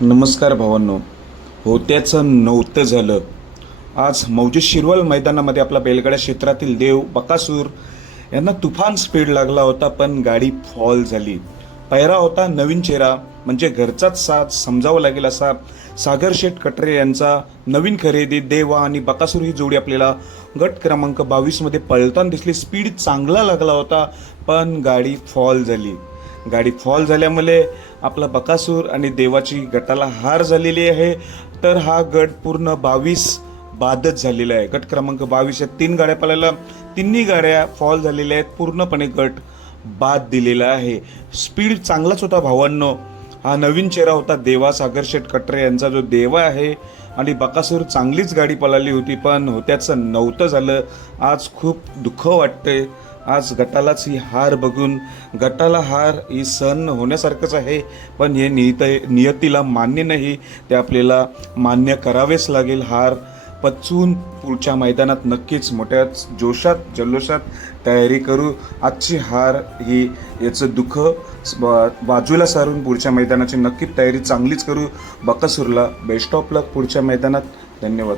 नमस्कार भावांनो. होत्याचं नव्हतं झालं. आज मौजे शिरवळ मैदानामध्ये आपला बैलगाड्या क्षेत्रातील देव बकासूर यांना तुफान स्पीड लागला होता, पण गाडी फॉल झाली. पैरा होता नवीन चेहरा, म्हणजे घरचाच साथ समजावं लागेल असा सागर शेठ कटरे यांचा नवीन खरेदी देवा आणि बकासूर ही जोडी आपल्याला गट क्रमांक 22 मध्ये पळताना दिसली. स्पीड चांगला लागला होता, पण गाडी फॉल झाली. गाडी फॉल झाल्यामुळे आपला बकासूर आणि देवाची गटाला हार झालेली आहे. तर हा गट पूर्ण 22 बादच झालेला आहे. गट क्रमांक 22 या 3 गाड्या पळायला, तिन्ही गाड्या फॉल झालेल्या आहेत. पूर्णपणे गट बाद दिलेला आहे. स्पीड चांगलाच होता भावांनो. हा नवीन चेहरा होता देवा, सागर शेठ कटरे यांचा जो देवा आहे. आणि बकासूर चांगलीच गाडी पळाली होती, पण होत्याचं नव्हतं झालं. आज खूप दुःख वाटतंय. आज गटालाच ही हार बघून, गटाला हार ही सहन होण्यासारखंच आहे, पण हे नियतीला मान्य नाही. ते आपल्याला मान्य करावेच लागेल. हार पचवून पुढच्या मैदानात नक्कीच मोठ्या जोशात जल्लोषात तयारी करू. आजची हार ही याचं दुःख बाजूला सारून पुढच्या मैदानाची नक्की तयारी चांगलीच करू. बकासूरला बेस्ट ऑफ लक पुढच्या मैदानात. धन्यवाद.